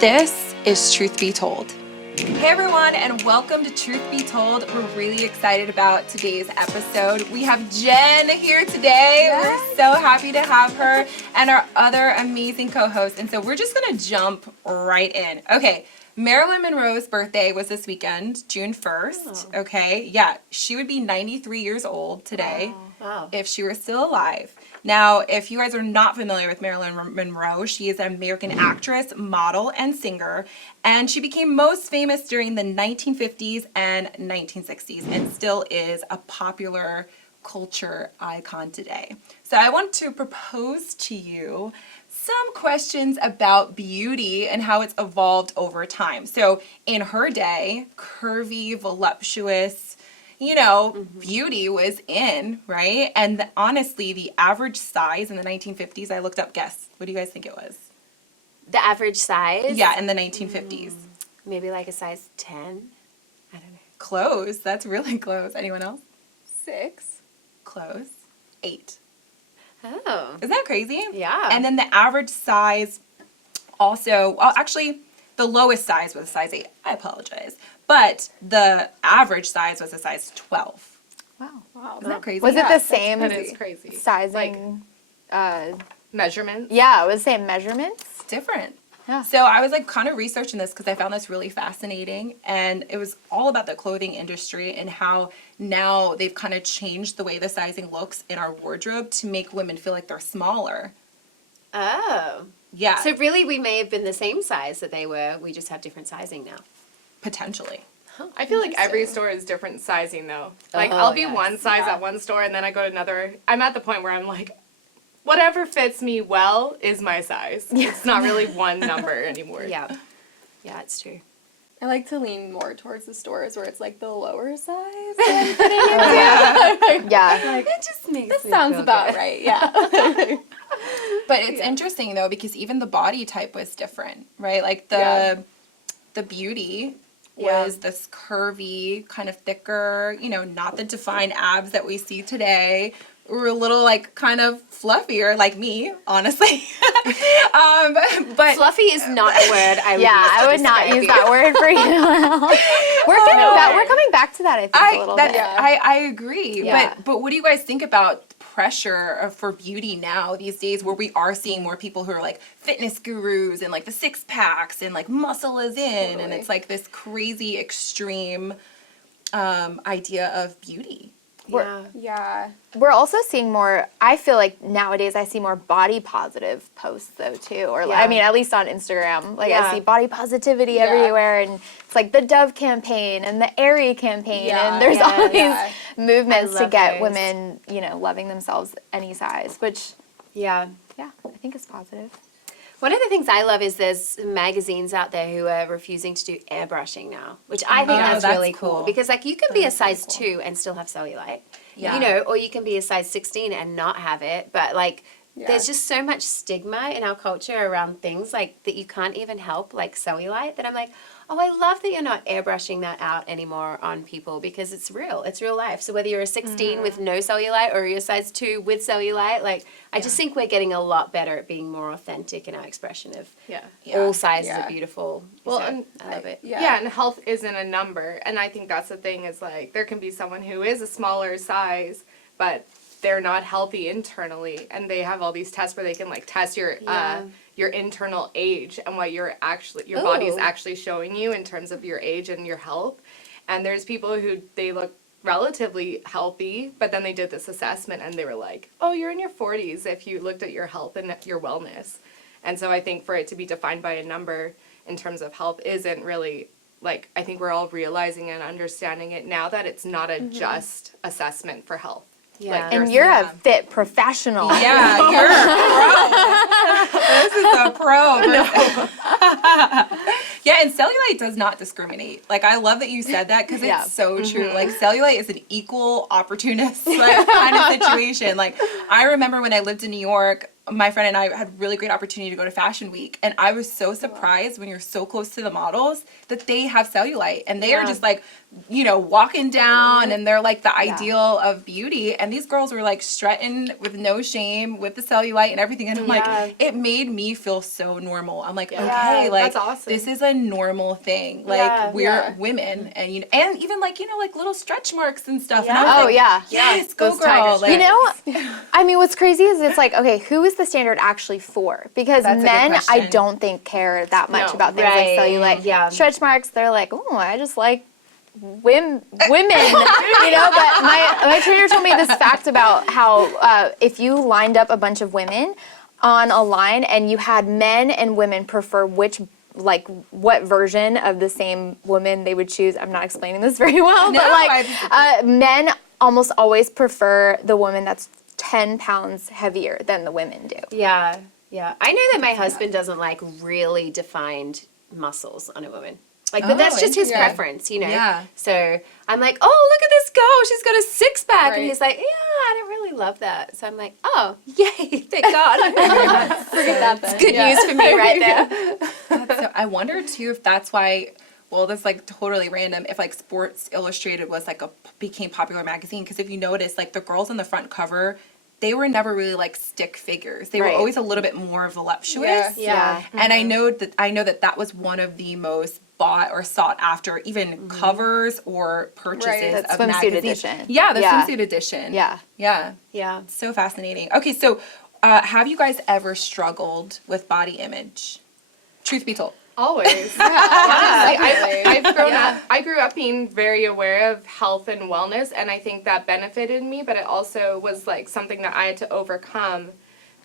This is Truth Be Told. Hey everyone, and welcome to Truth Be Told. We're really excited about today's episode. We have Jen here today. Yes. We're so happy to have her and our other amazing co-hosts. And so we're just gonna jump right in. Okay, Marilyn Monroe's birthday was this weekend, June 1st. Oh. Okay, yeah, she would be 93 years old today. Wow. If she were still alive. Now, if you guys are not familiar with Marilyn Monroe, she is an American actress, model, and singer, and she became most famous during the 1950s and 1960s and still is a popular culture icon today. So I want to propose to you some questions about beauty and how it's evolved over time. So in her day, curvy, voluptuous, beauty was in, right? And honestly, the average size in the 1950s, I looked up, guess. What do you guys think it was? The average size? Yeah, in the 1950s. Maybe like a size 10? I don't know. Close. That's really close. Anyone else? 6. Close. 8. Oh. Isn't that crazy? Yeah. And then the average size also, well, actually, the lowest size was a size 8. I apologize. But the average size was a size 12. Wow. Isn't that crazy? Was it the same That is crazy. sizing? Measurements? Yeah, it was the same measurements. It's different. Yeah. So I was kind of researching this because I found this really fascinating, and it was all about the clothing industry and how now they've kind of changed the way the sizing looks in our wardrobe to make women feel like they're smaller. Oh. Yeah. So really we may have been the same size that they were. We just have different sizing now. Potentially. I feel like every store is different sizing though. Like I'll be one size at one store and then I go to another. I'm at the point where I'm like, whatever fits me well is my size. Yeah. It's not really one number anymore. Yeah. Yeah, it's true. I like to lean more towards the stores where it's like the lower size. Yeah. Like, It just makes this me sounds feel about good. right, yeah. But it's interesting though because even the body type was different, right? Like the beauty was this curvy, kind of thicker, not the defined abs that we see today. We're a little kind of fluffier, like me, honestly. But Fluffy is not a word I would use to I would not describe use you. that word for you. We're coming back to that, I think, a little bit. I agree. Yeah. But what do you guys think about pressure for beauty now these days where we are seeing more people who are like fitness gurus and like the six packs and like muscle is in and it's like this crazy extreme idea of beauty? Yeah. We're also seeing more, I feel like nowadays I see more body positive posts though too. Or I mean, at least on Instagram. I see body positivity everywhere and it's like the Dove campaign and the Airy campaign and there's all these movements to get women, loving themselves any size, which I think is positive. One of the things I love is there's magazines out there who are refusing to do airbrushing now, which I think that's really cool. Because you can be a size 2 and still have cellulite, or you can be a size 16 and not have it. But there's just so much stigma in our culture around things that you can't even help, like cellulite, that I'm like, oh, I love that you're not airbrushing that out anymore on people because it's real. It's real life. So whether you're a 16 with no cellulite or you're a size 2 with cellulite, I just think we're getting a lot better at being more authentic in our expression of all sizes are beautiful. Well, So and I love it. Yeah, and health isn't a number. And I think that's the thing is there can be someone who is a smaller size, but they're not healthy internally. And they have all these tests where they can test your internal age and what your body is actually showing you in terms of your age and your health. And there's people who they look relatively healthy, but then they did this assessment and they were like, oh, you're in your 40s if you looked at your health and your wellness. And so I think for it to be defined by a number in terms of health isn't really I think we're all realizing and understanding it now that it's not a just assessment for health. Yeah. And you're a fit professional. Yeah, you're a pro. This is a pro. Yeah, and cellulite does not discriminate. I love that you said that because it's so true. Cellulite is an equal opportunist kind of situation. I remember when I lived in New York, my friend and I had really great opportunity to go to Fashion Week, and I was so surprised when you're so close to the models that they have cellulite, and they are just like, you know, walking down, and they're like the ideal of beauty, and these girls were like strutting with no shame with the cellulite and everything, and I'm like, it made me feel so normal. I'm like, okay, like, that's awesome. this is a normal thing. Like, we're women, and you know, and even like, you know, like little stretch marks and stuff. And I was like, yes, go Those girl. Like, You know, I mean, what's crazy is it's like, okay, who is the standard actually for? Because That's a good men, I question. don't think care that much about things like cellulite. Yeah. Stretch marks, they're like, oh, I just like women, you know, but my trainer told me this fact about how if you lined up a bunch of women on a line and you had men and women prefer what version of the same woman they would choose. I'm not explaining this very well, but like men almost always prefer the woman that's 10 pounds heavier than the women do. Yeah, yeah. I know that my husband doesn't like really defined muscles on a woman. Like, but that's just his preference, you know? Yeah. So I'm like, oh, look at this girl. She's got a six-pack. Right. And he's like, yeah, I don't really love that. So I'm like, oh, yay, thank God. Forget that then. Good news for me right there. So I wonder too if that's why. Well, that's like totally random. If like Sports Illustrated was like became popular magazine, because if you notice, like the girls on the front cover, they were never really like stick figures. They were always a little bit more voluptuous. Yeah. And I know that was one of the most bought or sought after, even covers or purchases The of swimsuit magazines. edition. Yeah, the swimsuit edition. Yeah. Yeah. Yeah. So fascinating. Okay, so have you guys ever struggled with body image? Truth be told. Always. Honestly, I grew up being very aware of health and wellness, and I think that benefited me, but it also was like something that I had to overcome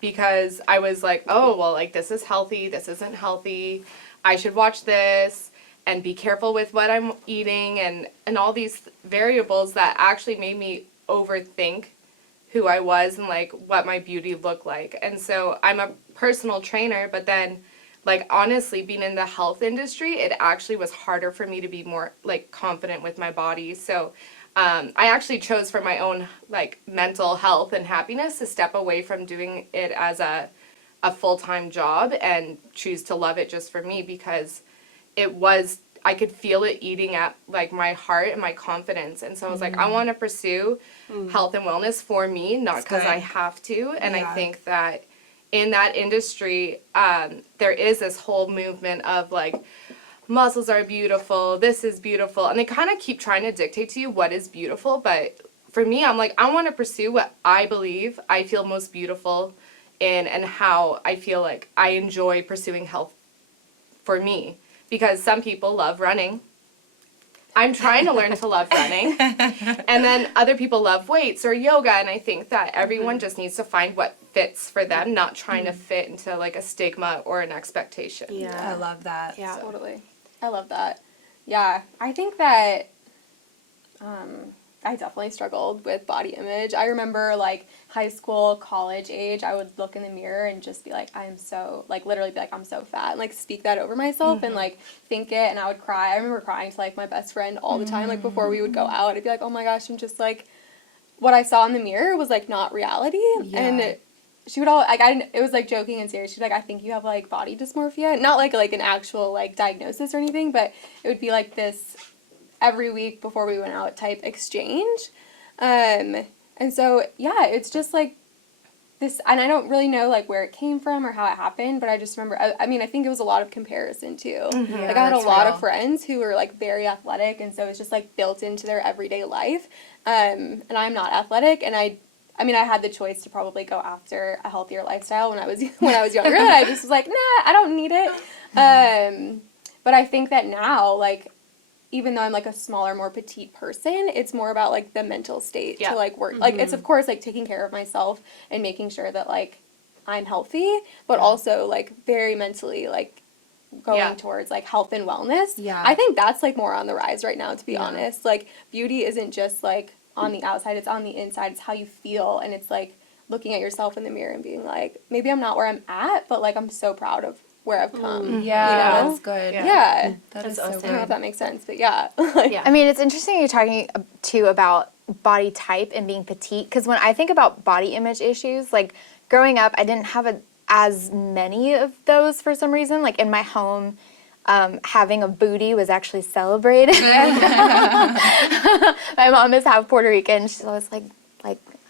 because I was like, oh, well, like this is healthy, this isn't healthy, I should watch this and be careful with what I'm eating, and all these variables that actually made me overthink who I was and like what my beauty looked like. And so I'm a personal trainer, but then like honestly being in the health industry, it actually was harder for me to be more like confident with my body. So I actually chose for my own like mental health and happiness to step away from doing it as a full-time job and choose to love it just for me, because I could feel it eating at like my heart and my confidence. And so I was like, I want to pursue health and wellness for me, not because I have to. And I think that in that industry, there is this whole movement of like, muscles are beautiful, this is beautiful. And they kind of keep trying to dictate to you what is beautiful. But for me, I'm like, I want to pursue what I believe I feel most beautiful in and how I feel like I enjoy pursuing health for me. Because some people love running. I'm trying to learn to love running. And then other people love weights or yoga. And I think that everyone just needs to find what fits for them, not trying to fit into like a stigma or an expectation. Yeah, I love that. Yeah. Totally. I love that. Yeah, I think that I definitely struggled with body image. I remember like high school, college age, I would look in the mirror and just be like, I'm so, like literally be like, I'm so fat, and like speak that over myself and like think it, and I would cry. I remember crying to like my best friend all the time, like before we would go out. I'd be like, oh my gosh, I'm just like, what I saw in the mirror was like not reality. And she would all like, it was like joking and serious. She'd be like, I think you have like body dysmorphia, not like an actual like diagnosis or anything, but it would be like this every week before we went out type exchange. And so yeah, it's just like this, and I don't really know like where it came from or how it happened, but I just remember, I mean, I think it was a lot of comparison too. Like I had a lot of friends who were like very athletic, and so it's just like built into their everyday life. And I'm not athletic, and I mean, I had the choice to probably go after a healthier lifestyle when I was younger, and I just was like, nah, I don't need it. But I think that now, like, even though I'm like a smaller, more petite person, it's more about like the mental state to like work. Like it's of course like taking care of myself and making sure that like I'm healthy, but also like very mentally like going towards like health and wellness. Yeah. I think that's like more on the rise right now, to be honest. Like beauty isn't just like on the outside, it's on the inside. It's how you feel, and it's like looking at yourself in the mirror and being like, maybe I'm not where I'm at, but like I'm so proud of where I've come. Yeah, you know? that's good. Yeah. That's I so don't know if good. that makes sense, but yeah. I mean, it's interesting you're talking too about body type and being petite, because when I think about body image issues, like growing up, I didn't have as many of those for some reason. Like in my home, having a booty was actually celebrated. My mom is half Puerto Rican. She's always like,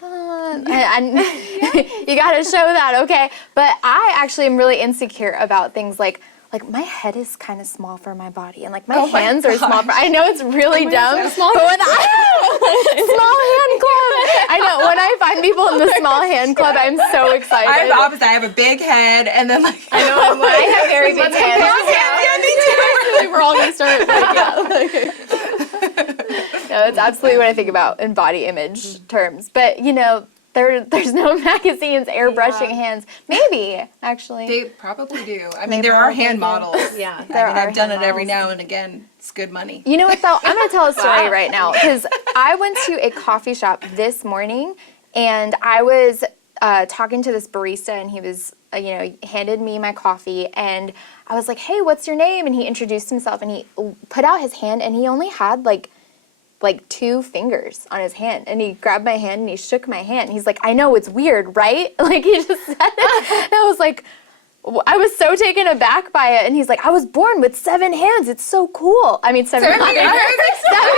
and you got to show that, okay? But I actually am really insecure about things like my head is kind of small for my body, and like my hands are small. I know it's really dumb, but when small hand club. I know when I find people in the small hand club, I'm so excited. I have the opposite. I have a big head, and then like I know I have very big hands. We're all gonna start No, it's absolutely what I think about in body image terms. But there's no magazines airbrushing hands. Maybe, actually. They probably do. I mean, there are hand models. Yeah. I've done it every now and again. It's good money. You know what, though? I'm going to tell a story right now. Because I went to a coffee shop this morning, and I was talking to this barista, and he was, handed me my coffee, and I was like, hey, what's your name? And he introduced himself, and he put out his hand, and he only had, like 2 fingers on his hand, and he grabbed my hand and he shook my hand. He's like, I know it's weird, right? Like he just said it. And I was like, I was so taken aback by it. And he's like, I was born with 7 hands. It's so cool. I mean, 7 fingers. 7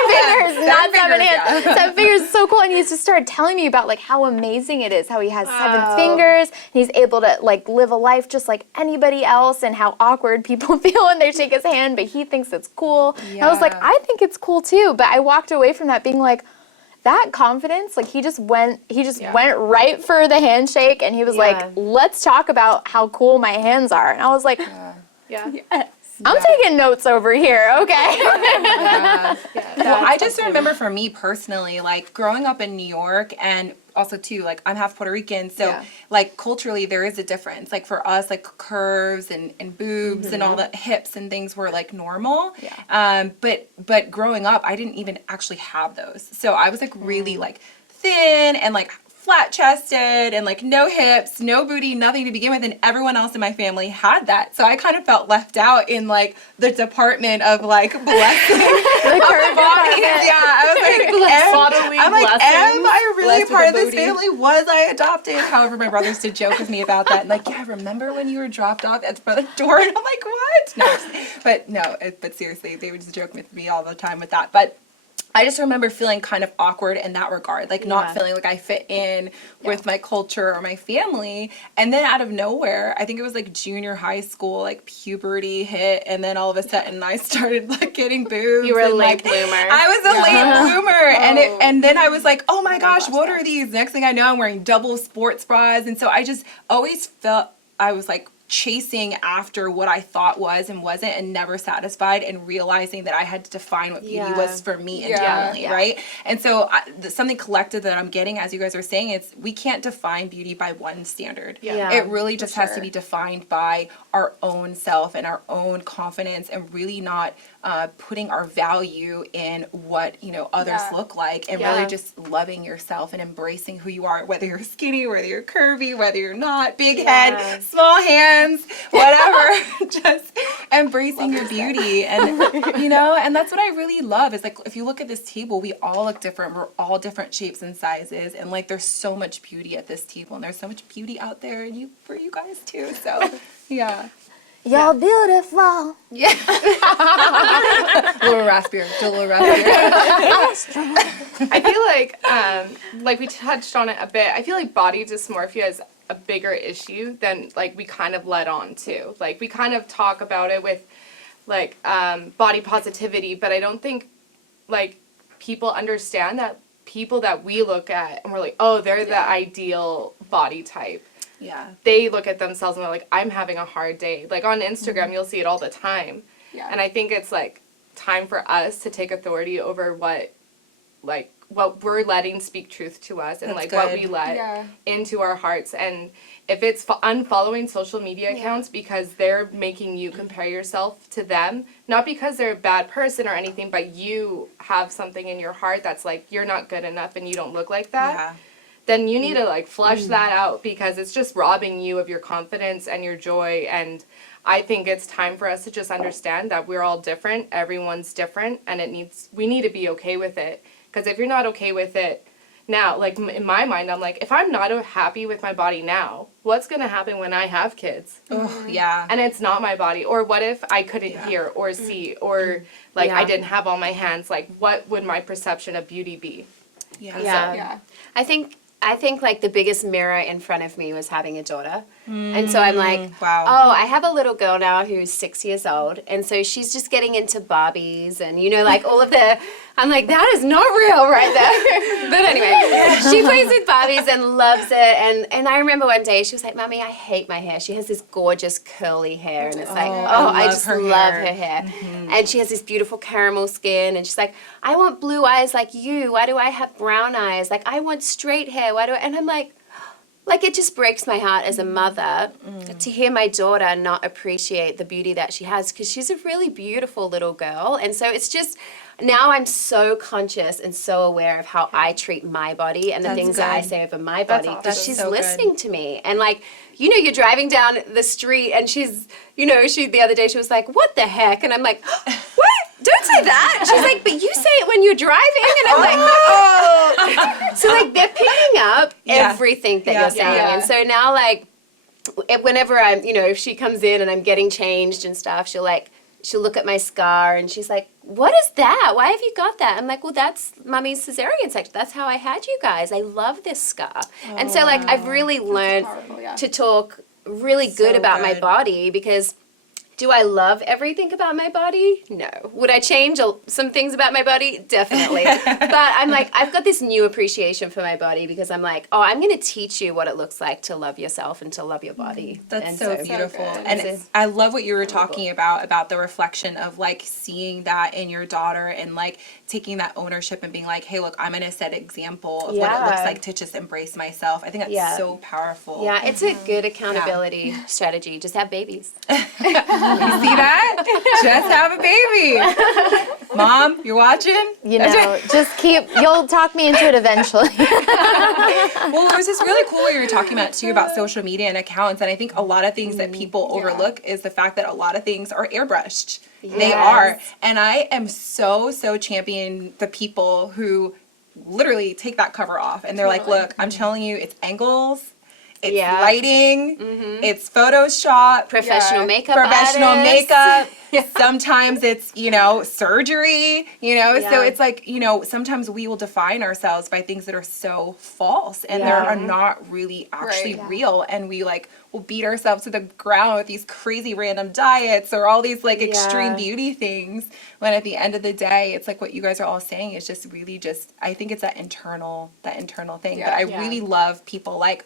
fingers, not 7 hands. Yeah. 7 fingers is so cool. And he just started telling me about like how amazing it is, how he has 7 fingers, and he's able to like live a life just like anybody else, and how awkward people feel when they shake his hand, but he thinks it's cool. Yeah. And I was like, I think it's cool too. But I walked away from that being like, that confidence, like he just went right for the handshake, and he was like, let's talk about how cool my hands are. And I was like, yes. I'm taking notes over here, okay? Well, I just remember for me personally, like growing up in New York, and also too, like I'm half Puerto Rican, so like culturally there is a difference. Like for us, like curves and boobs and all the hips and things were like normal. Yeah. But growing up, I didn't even actually have those. So I was like really like thin and like flat chested and like no hips, no booty, nothing to begin with, and everyone else in my family had that. So I kind of felt left out in like the department of like blessing the body. Yeah, I was like, am I really part of this family? Was I adopted? However, my brothers did joke with me about that, and like, yeah, remember when you were dropped off at the door? And I'm like, what? But seriously, they would just joke with me all the time with that. But I just remember feeling kind of awkward in that regard, like not feeling like I fit in with my culture or my family. And then out of nowhere, I think it was like junior high school, like puberty hit, and then all of a sudden I started like getting boobs. You were a late bloomer. I was a late bloomer, and then I was like, oh my gosh, what are these? Next thing I know, I'm wearing double sports bras, and so I just always felt I was like chasing after what I thought was and wasn't, and never satisfied, and realizing that I had to define what beauty was for me internally, right? And so something collective that I'm getting, as you guys are saying, it's we can't define beauty by one standard. It really just has to be defined by our own self and our own confidence, and really not putting our value in what others look like, and really just loving yourself and embracing who you are, whether you're skinny, whether you're curvy, whether you're not, big head, small hands, whatever. Just embracing your beauty, and and that's what I really love is like, if you look at this table, we all look different. We're all different shapes and sizes, and like there's so much beauty at this table, and there's so much beauty out there for you guys too. So Y'all beautiful. Yeah. a little raspier. I feel like we touched on it a bit. I feel like body dysmorphia is a bigger issue than like we kind of led on to. Like we kind of talk about it with like body positivity, but I don't think like people understand that people that we look at and we're like, oh, they're the ideal body type. Yeah. They look at themselves and they're like, I'm having a hard day. Like on Instagram, you'll see it all the time. Yeah. And I think it's like time for us to take authority over what we're letting speak truth to us, and like what we let into our hearts. And if it's unfollowing social media accounts because they're making you compare yourself to them, not because they're a bad person or anything, but you have something in your heart that's like, you're not good enough and you don't look like that. Then you need to like flush that out, because it's just robbing you of your confidence and your joy. And I think it's time for us to just understand that we're all different, everyone's different, and we need to be okay with it. Because if you're not okay with it, now, like in my mind, I'm like, if I'm not happy with my body now, what's going to happen when I have kids? Oh, yeah. And it's not my body. Or what if I couldn't hear or see, or like I didn't have all my hands? Like, what would my perception of beauty be? Yeah. I think like the biggest mirror in front of me was having a daughter. And so I'm like, oh, I have a little girl now who's 6 years old. And so she's just getting into Barbies and, you know, like all of the, I'm like, that is not real right there. But anyway, she plays with Barbies and loves it. And I remember one day she was like, Mommy, I hate my hair. She has this gorgeous curly hair. And it's like, I just love her hair. And she has this beautiful caramel skin. And she's like, I want blue eyes like you. Why do I have brown eyes? Like, I want straight hair. Why do I? And I'm like, it just breaks my heart as a mother to hear my daughter not appreciate the beauty that she has, because she's a really beautiful little girl. And so it's just, now I'm so conscious and so aware of how I treat my body and the things that I say over my body, because she's listening to me. And like, you know, you're driving down the street and she's, you know, the other day she was like, what the heck? And I'm like, what? Don't say that. She's like, but you say it when you're driving. And I'm like, oh. So like they're picking up everything that you're saying. And so now like, whenever I'm, you know, if she comes in and I'm getting changed and stuff, she'll look at my scar and she's like, what is that? Why have you got that? I'm like, well, that's Mummy's cesarean section. That's how I had you guys. I love this scar. And so like, I've really learned to talk really good about my body, because do I love everything about my body? No. Would I change some things about my body? Definitely. But I'm like, I've got this new appreciation for my body, because I'm like, oh, I'm going to teach you what it looks like to love yourself and to love your body. That's so beautiful. And I love what you were talking about the reflection of like seeing that in your daughter and like taking that ownership and being like, hey, look, I'm going to set an example of what it looks like to just embrace myself. I think that's so powerful. Yeah, it's a good accountability strategy. Just have babies. You see that? Just have a baby. Mom, you're watching? You know, you'll talk me into it eventually. Well, it was just really cool what you were talking about too, about social media and accounts. And I think a lot of things that people overlook is the fact that a lot of things are airbrushed. Yes. They are. And I am so champion the people who literally take that cover off. And they're like, look, I'm telling you, it's angles. It's lighting, it's Photoshop, professional makeup. Sometimes it's, you know, surgery, you know, so it's like, you know, sometimes we will define ourselves by things that are so false and they are not really actually real. And we like will beat ourselves to the ground with these crazy random diets or all these like extreme beauty things. When at the end of the day, it's like what you guys are all saying is just really just, I think it's that internal thing. But I really love people like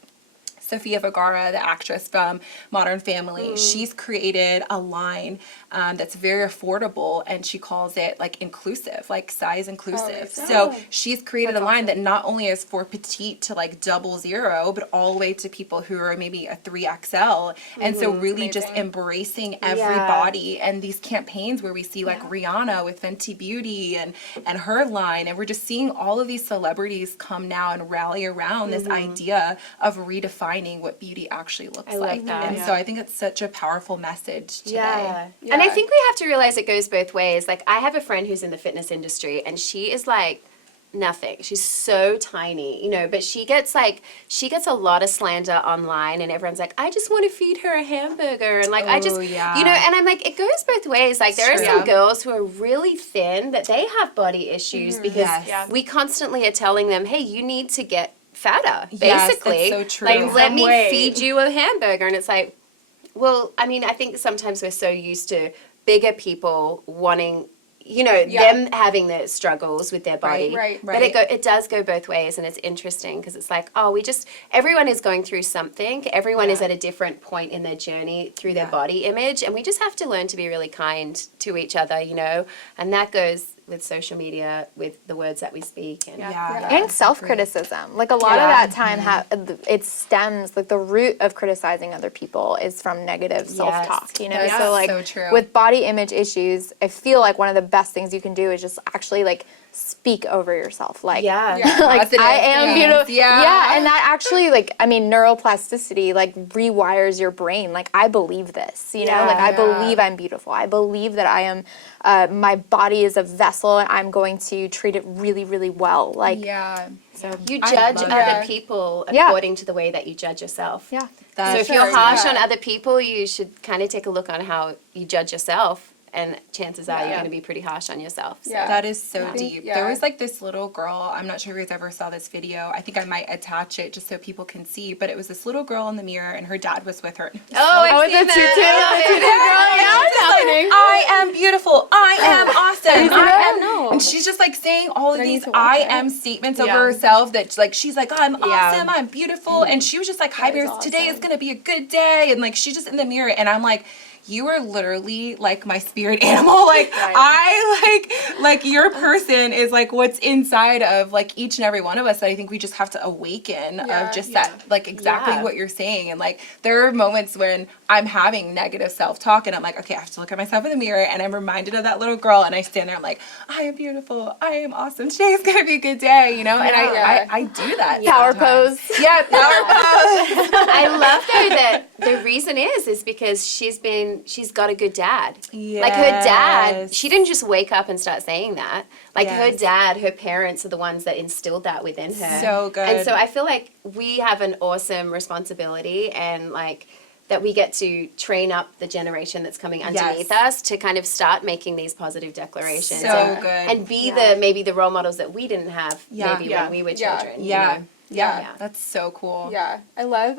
Sofia Vergara, the actress from Modern Family. She's created a line that's very affordable, and she calls it like inclusive, like size inclusive. So she's created a line that not only is for petite to like 00, but all the way to people who are maybe a 3XL. And so really just embracing every body, and these campaigns where we see like Rihanna with Fenty Beauty and her line, and we're just seeing all of these celebrities come now and rally around this idea of redefining what beauty actually looks like. And so I think it's such a powerful message today. And I think we have to realize it goes both ways. Like, I have a friend who's in the fitness industry, and she is like nothing. She's so tiny, you know, but she gets a lot of slander online, and everyone's like, I just want to feed her a hamburger, and like you know, and I'm like, it goes both ways. Like, there are some girls who are really thin, but they have body issues because we constantly are telling them, hey, you need to get fatter, basically. Yes, that's so true. Like, let me feed you a hamburger. And it's like, well, I mean, I think sometimes we're so used to bigger people wanting, you know, them having the struggles with their body. Right. But it does go both ways, and it's interesting because it's like, oh, everyone is going through something. Everyone is at a different point in their journey through their body image, and we just have to learn to be really kind to each other, you know, and that goes with social media, with the words that we speak, and self-criticism. Like, a lot of that time, it stems, like, the root of criticizing other people is from negative self-talk, you know? So, like, with body image issues, I feel like one of the best things you can do is just actually, like, speak over yourself. Like, like Positive I am things. beautiful. Yeah. And that actually, like, I mean, neuroplasticity, like, rewires your brain. Like, I believe this, you know? Like, I believe I'm beautiful. I believe that I am, my body is a vessel and I'm going to treat it really, really well. Like, so you judge other people according to the way that you judge yourself. Yeah. So if you're harsh on other people, you should kind of take a look on how you judge yourself. And chances are you're going to be pretty harsh on yourself. So. That is so deep. There was like this little girl, I'm not sure if you guys ever saw this video. I think I might attach it just so people can see. But it was this little girl in the mirror and her dad was with her. I've seen I am beautiful. I am awesome. And she's just like saying all of these I am statements over herself that like she's like, I'm awesome, I'm beautiful. And she was just like, hi bears, today is going to be a good day. And like she's just in the mirror and I'm like, you are literally like my spirit animal. Like I like your person is like what's inside of like each and every one of us that I think we just have to awaken of just that like exactly what you're saying. And like there are moments when I'm having negative self-talk and I'm like, okay, I have to look at myself in the mirror and I'm reminded of that little girl and I stand there, I'm like, I am beautiful, I am awesome, today is gonna be a good day, you know? And I do that. Power pose. Yeah, power pose. I love though that the reason is because she's got a good dad. Yes. Like her dad, she didn't just wake up and start saying that. Like her dad, her parents are the ones that instilled that within her. So good. And so I feel like we have an awesome responsibility and like that we get to train up the generation that's coming underneath us to kind of start making these positive declarations. So good. And be maybe the role models that we didn't have maybe when we were children. Yeah, that's so cool. Yeah, I love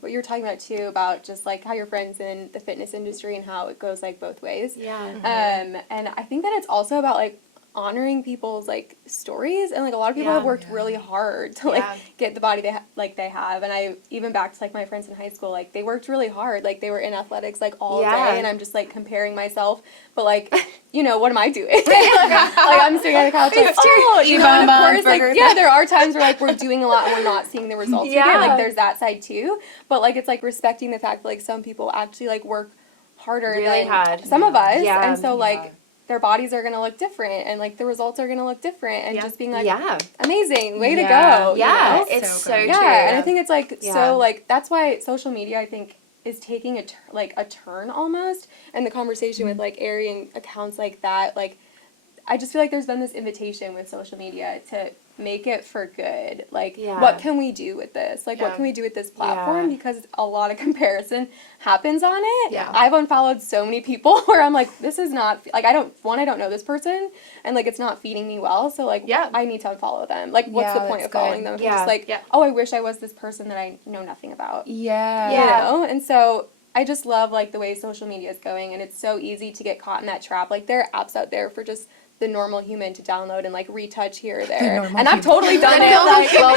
what you were talking about too about just like how your friends in the fitness industry and how it goes like both ways. Yeah. And I think that it's also about like honoring people's like stories and like a lot of people have worked really hard to like get the body they have and I even back to like my friends in high school like they worked really hard like they were in athletics like all day and I'm just like comparing myself but like you know what am I doing like I'm sitting on the couch like you know and of course like there are times where like we're doing a lot and we're not seeing the results we get like there's that side too but like it's like respecting the fact that like some people actually like work harder really hard some of us and so like their bodies are going to look different and like the results are going to look different and just being like amazing way to go you know? It's so true and I think it's like so like that's why social media I think is taking a turn almost and the conversation with like airing accounts like that like I just feel like there's been this invitation with social media to make it for good. Like, what can we do with this? Like, what can we do with this platform? Because a lot of comparison happens on it. Yeah. I've unfollowed so many people where I'm like, this is not, like, I don't know this person, and, like, it's not feeding me well, so, like, I need to unfollow them. Like, what's the point of following them? If I'm just like, oh, I wish I was this person that I know nothing about. Yeah. You know? And so I just love, like, the way social media is going, and it's so easy to get caught in that trap. Like, there are apps out there for just the normal human to download and like retouch here or there. And I've totally done it. Like, you don't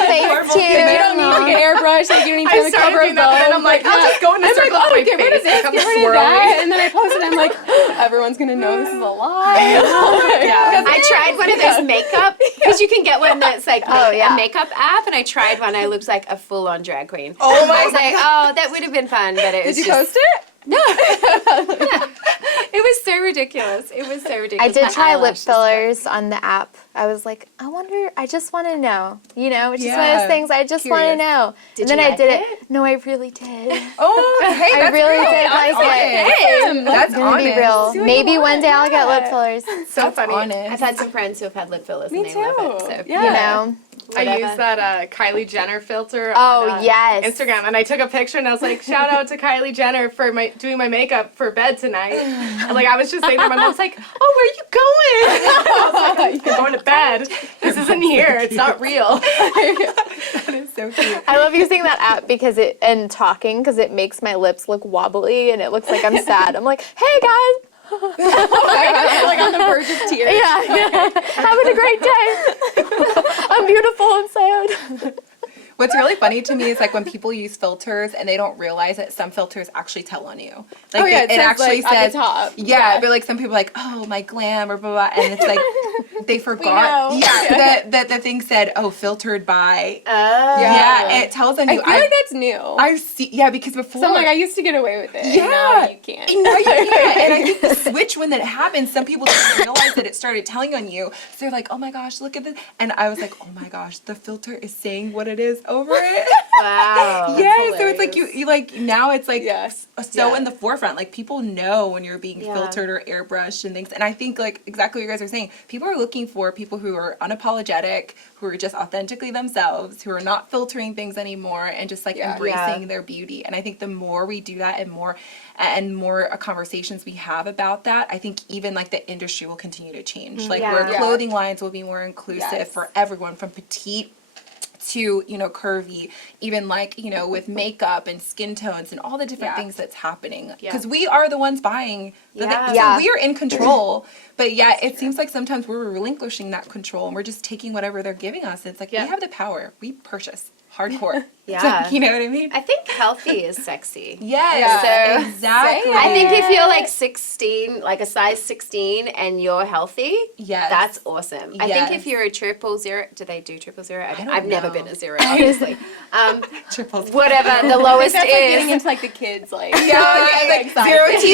need like an airbrush, like you don't need to cover a bow. And I'm like, I'll just go in a circle with my face. Get rid of this, get rid of that. And then I post it and I'm like, everyone's gonna know this is a lie. I tried one of those makeup, because you can get one that's like a makeup app, and I tried one I looked like a full-on drag queen. Oh my I was like, oh, that would have been fun, but it was Did you post it? No. It was so ridiculous. I did try lip fillers on the app. I was like, I just want to know. You know, it's just one of those things I just want to know. And then I did it. No, I really did. Oh, hey, I really did like it. That's gonna be real. Maybe one day I'll get lip fillers. So funny. I've had some friends who have had lip fillers and they love it. So you know. I used that Kylie Jenner filter on Instagram, and I took a picture and I was like, shout out to Kylie Jenner for doing my makeup for bed tonight. And like I was just saying to my mom, I was like, oh, where are you going? I was like, you're going to bed. This isn't here. It's not real. That is so cute. I love using that app because it makes my lips look wobbly and it looks like I'm sad. I'm like, hey guys. Like on the verge of tears. Yeah. Having a great day. I'm beautiful and sad. What's really funny to me is like when people use filters and they don't realize that some filters actually tell on you. Like it actually says at the top. Yeah, but like some people are like, oh, my glam or blah blah, and it's like they forgot. The thing said, filtered by. Yeah, it tells on you. I feel like that's new. I've seen, because before. So I'm like, I used to get away with it. Yeah. And now you can't. And now you can't. And I think the switch when that happens, some people didn't realize that it started telling on you. So they're like, oh my gosh, look at this. And I was like, oh my gosh, the filter is saying what it is over it. Wow. Yeah, so it's like you like now it's like so in the forefront. Like people know when you're being filtered or airbrushed and things. And I think like exactly what you guys are saying. People are looking for people who are unapologetic, who are just authentically themselves, who are not filtering things anymore and just like embracing their beauty. And I think the more we do that and more conversations we have about that, I think even like the industry will continue to change. Like where clothing lines will be more inclusive for everyone from petite to, curvy, even like, with makeup and skin tones and all the different things that's happening. Because we are the ones buying the things. So we are in control. But it seems like sometimes we're relinquishing that control and we're just taking whatever they're giving us. It's like we have the power. We purchase hardcore. Yeah. You know what I mean? I think healthy is sexy. Yes, So exactly. I think if you're like 16, like a size 16 and you're healthy, that's awesome. I think if you're a 000, do they do 000? I've never been a 0, obviously. Whatever the lowest that's is. Like getting into like the kids, like like 0 to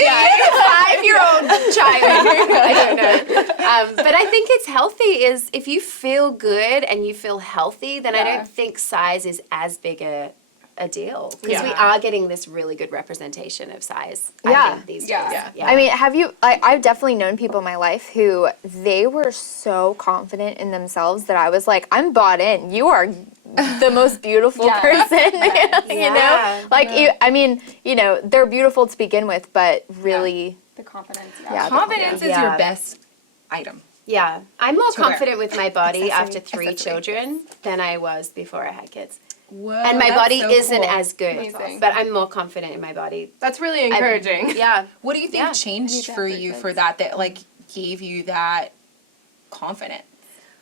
5-year-old child. I don't know. But I think it's healthy is if you feel good and you feel healthy, then I don't think size is as big a deal because we are getting this really good representation of size. I think these days. I mean, I've definitely known people in my life who they were so confident in themselves that I was like, I'm bought in. You are the most beautiful person, you know? Like, I mean, they're beautiful to begin with, but really... The confidence. Confidence is your best item. Yeah. I'm more confident with my body after 3 children than I was before I had kids. Whoa, and my body isn't cool. as good, but I'm more confident in my body. That's really encouraging. What do you think changed for you for that like gave you that confidence?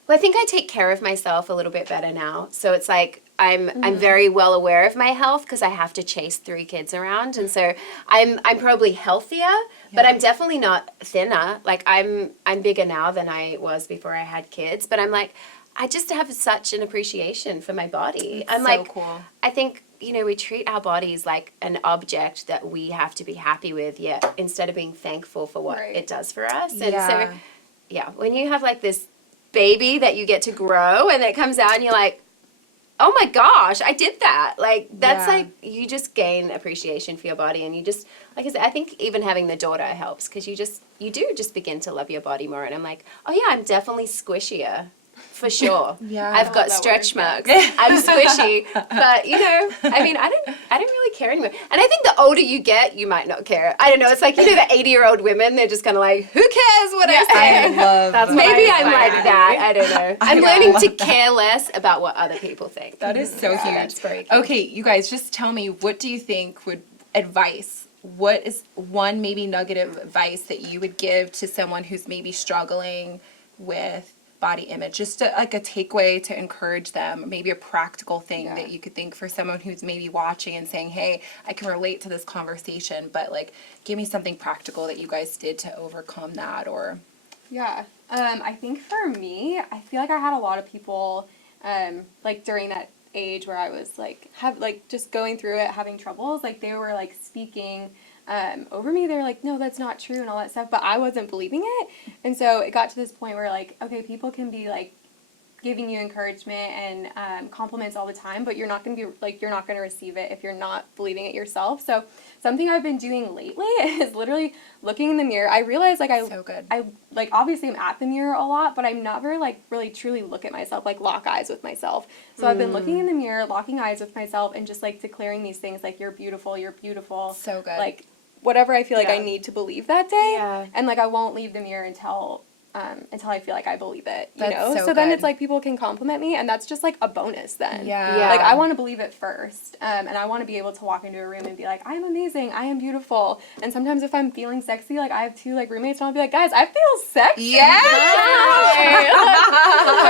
Well, I think I take care of myself a little bit better now. So it's like I'm very well aware of my health because I have to chase 3 kids around, and so I'm probably healthier, but I'm definitely not thinner. Like I'm bigger now than I was before I had kids, but I'm like I just have such an appreciation for my body. I'm so like cool. I think we treat our bodies like an object that we have to be happy with, yet instead of being thankful for what it does for us. And so when you have like this baby that you get to grow and it comes out and you're like, oh my gosh, I did that. Like, that's like, you just gain appreciation for your body. And you just, like I said, I think even having the daughter helps because you do just begin to love your body more. And I'm like, oh yeah, I'm definitely squishier. For sure. I've got stretch marks. I'm squishy. But, I mean, I don't really care anymore. And I think the older you get, you might not care. I don't know. It's like, the 80-year-old women, they're just kind of like, who cares what I say? Maybe I'm like that. I don't know. I'm learning to care less about what other people think. That is so huge. That's very cool. Okay, you guys, just tell me, what do you think what is one maybe nugget of advice that you would give to someone who's maybe struggling with body image, just like a takeaway to encourage them, maybe a practical thing that you could think for someone who's maybe watching and saying, hey, I can relate to this conversation, but like give me something practical that you guys did to overcome that. Or I think for me, I feel like I had a lot of people like during that age where I was like just going through it, having troubles, like they were like speaking over me. They were like, no, that's not true and all that stuff, but I wasn't believing it. And so it got to this point where like, okay, people can be like giving you encouragement and compliments all the time, but you're not going to receive it if you're not believing it yourself. So something I've been doing lately is literally looking in the mirror. I realize like I like obviously I'm at the mirror a lot, but I'm not very like really truly look at myself, like lock eyes with myself. So I've been looking in the mirror, locking eyes with myself and just like declaring these things like you're beautiful. So good. Like whatever I feel like I need to believe that day. And like I won't leave the mirror until I feel like I believe it, you know? So then it's like people can compliment me and that's just like a bonus then. Like I want to believe it first. And I want to be able to walk into a room and be like, I am amazing, I am beautiful. And sometimes if I'm feeling sexy, like I have 2 like roommates and I'll be like, guys, I feel sexy. Or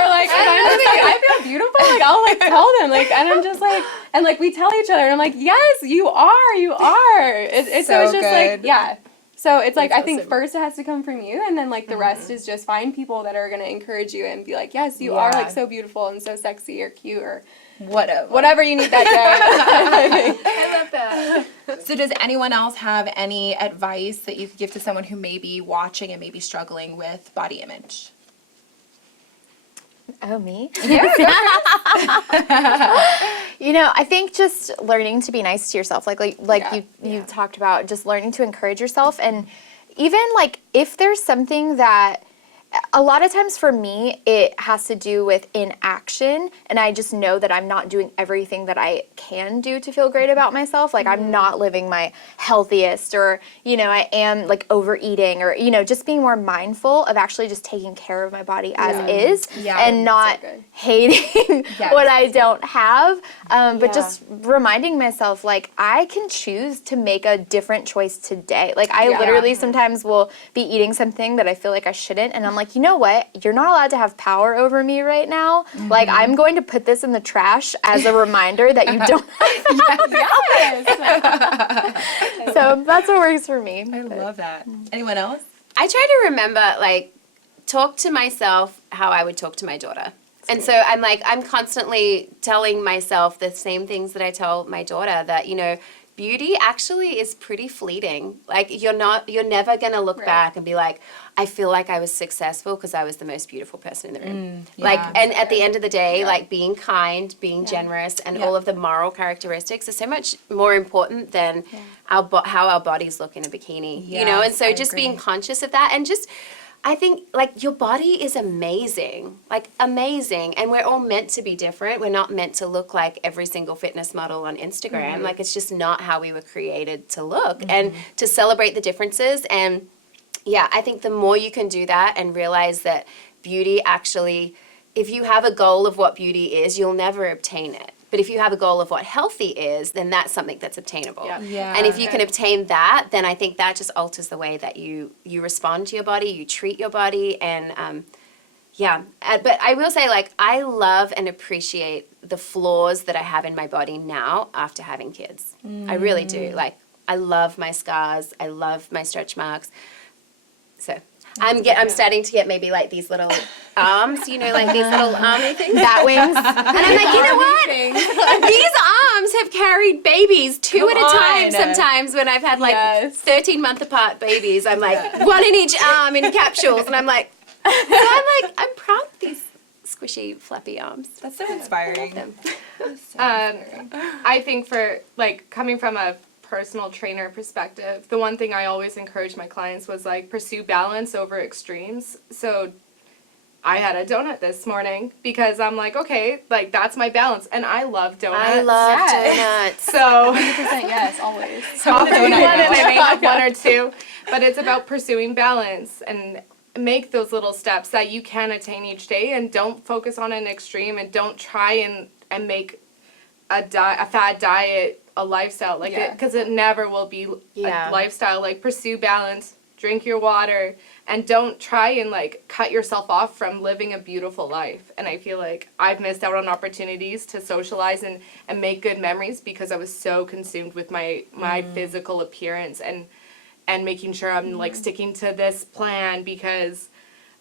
like, and I'm just like, I feel beautiful. Like I'll like tell them like, and I'm just like, and like we tell each other and I'm like, yes, you are. It's so it's just good. like, So it's like, I think first it has to come from you, and then like the rest is just find people that are going to encourage you and be like, yes, you are like so beautiful and so sexy or cute or whatever you need that day. I love that. So does anyone else have any advice that you could give to someone who may be watching and may be struggling with body image? Oh, me? Yeah, You know, I think just learning to be nice to yourself, like you talked about, just learning to encourage yourself, and even like if there's something that a lot of times for me, it has to do with inaction, and I just know that I'm not doing everything that I can do to feel great about myself. Like I'm not living my healthiest, or, you know, I am like overeating, or, you know, just being more mindful of actually just taking care of my body as is and not hating what I don't have. But just reminding myself, like, I can choose to make a different choice today. Like I literally sometimes will be eating something that I feel like I shouldn't, and I'm like, you know what? You're not allowed to have power over me right now. Like, I'm going to put this in the trash as a reminder that you don't have. So that's what works for me. I love that. Anyone else? I try to remember, like, talk to myself how I would talk to my daughter. And so I'm constantly telling myself the same things that I tell my daughter, that, you know, beauty actually is pretty fleeting. Like you're never going to look back and be like, I feel like I was successful because I was the most beautiful person in the room. And at the end of the day, like being kind, being generous, and all of the moral characteristics are so much more important than how our bodies look in a bikini, you know? And so just being conscious of that, and just, I think, like, your body is amazing, and we're all meant to be different. We're not meant to look like every single fitness model on Instagram. Like, it's just not how we were created to look, and to celebrate the differences. And I think the more you can do that and realize that beauty actually, if you have a goal of what beauty is, you'll never obtain it. But if you have a goal of what healthy is, then that's something that's obtainable. And if you can obtain that, then I think that just alters the way that you respond to your body, you treat your body, and but I will say, like, I love and appreciate the flaws that I have in my body now after having kids. I really do. Like, I love my scars. I love my stretch marks. So I'm starting to get maybe like these little arms, you know, like these little army things. Bat wings. And I'm like, you know what? These arms have carried babies two at a time sometimes when I've had like 13-month apart babies. I'm like, one in each arm in capsules. And I'm like, I'm proud of these squishy, flappy arms. That's so inspiring. I think for, like, coming from a personal trainer perspective, the one thing I always encourage my clients was, like, pursue balance over extremes. So I had a donut this morning because I'm like, okay, like, that's my balance. And I love donuts. I love donuts. So 100% yes, always. One or two. But it's about pursuing balance and make those little steps that you can attain each day, and don't focus on an extreme, and don't try and make a fad diet a lifestyle, like because it never will be a lifestyle. Like, pursue balance, drink your water, and don't try and, like, cut yourself off from living a beautiful life. And I feel like I've missed out on opportunities to socialize and make good memories because I was so consumed with my physical appearance and making sure I'm like sticking to this plan because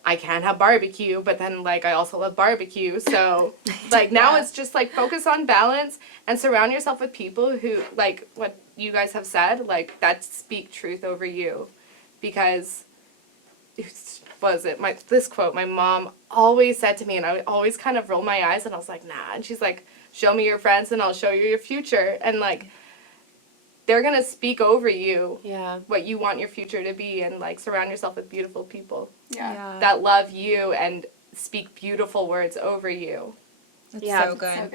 I can't have barbecue, but then, like, I also love barbecue. So, like, now it's just, like, focus on balance and surround yourself with people who, like, what you guys have said, like, that speak truth over you. Because, this quote my mom always said to me, and I always kind of rolled my eyes, and I was like, nah. And she's like, show me your friends and I'll show you your future. And, like, they're going to speak over you what you want your future to be, and, like, surround yourself with beautiful people that love you and speak beautiful words over you. That's so good.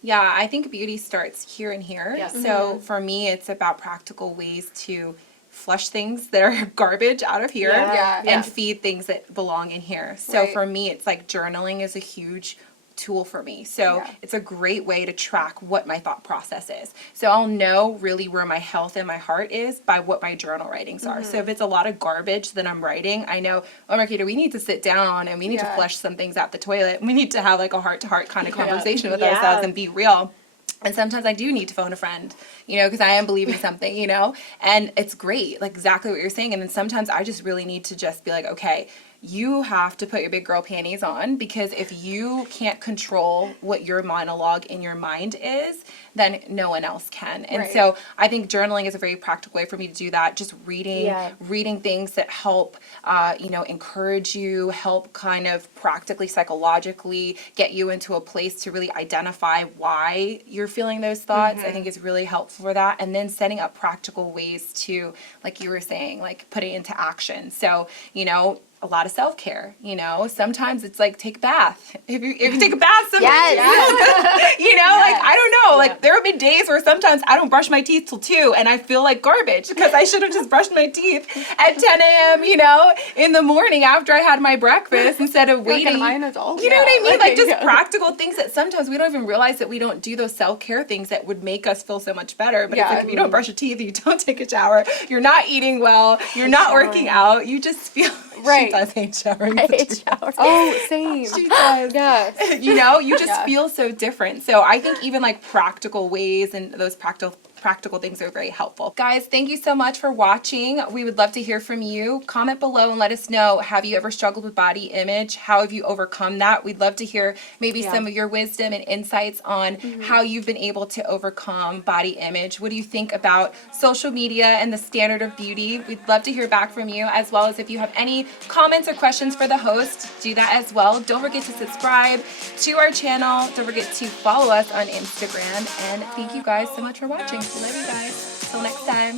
Yeah, I think beauty starts here and here. Yeah. So for me, it's about practical ways to flush things that are garbage out of here and feed things that belong in here. So for me, it's like journaling is a huge tool for me. So it's a great way to track what my thought process is. So I'll know really where my health and my heart is by what my journal writings are. So if it's a lot of garbage that I'm writing, I know, oh, Marquita, we need to sit down and we need to flush some things out the toilet. We need to have like a heart-to-heart kind of conversation with ourselves and be real. And sometimes I do need to phone a friend, you know, because I am believing something, you know, and it's great, like exactly what you're saying. And then sometimes I just really need to just be like, okay, you have to put your big girl panties on, because if you can't control what your monologue in your mind is, then no one else can. And so I think journaling is a very practical way for me to do that. Just reading things that help, you know, encourage you, help kind of practically, psychologically get you into a place to really identify why you're feeling those thoughts. I think is really helpful for that. And then setting up practical ways to, like you were saying, like put it into action. So, you know, a lot of self-care, you know, sometimes it's like take a bath. If you take a bath, sometimes you feel good. You know, like, I don't know, like there have been days where sometimes I don't brush my teeth till 2 and I feel like garbage because I should have just brushed my teeth at 10 a.m., you know, in the morning after I had my breakfast instead of waiting. Am I an adult? You know what I mean? Like just practical things that sometimes we don't even realize that we don't do, those self-care things that would make us feel so much better. But it's like if you don't brush your teeth, you don't take a shower, you're not eating well, you're not working out, you just feel... She does hate showering. I hate showering. Oh, same. She does. Yeah. You know, you just feel so different. So I think even like practical ways and those practical things are very helpful. Guys, thank you so much for watching. We would love to hear from you. Comment below and let us know, have you ever struggled with body image? How have you overcome that? We'd love to hear maybe some of your wisdom and insights on how you've been able to overcome body image. What do you think about social media and the standard of beauty? We'd love to hear back from you, as well as if you have any comments or questions for the host, do that as well. Don't forget to subscribe to our channel. Don't forget to follow us on Instagram. And thank you guys so much for watching. Love you guys. Till next time.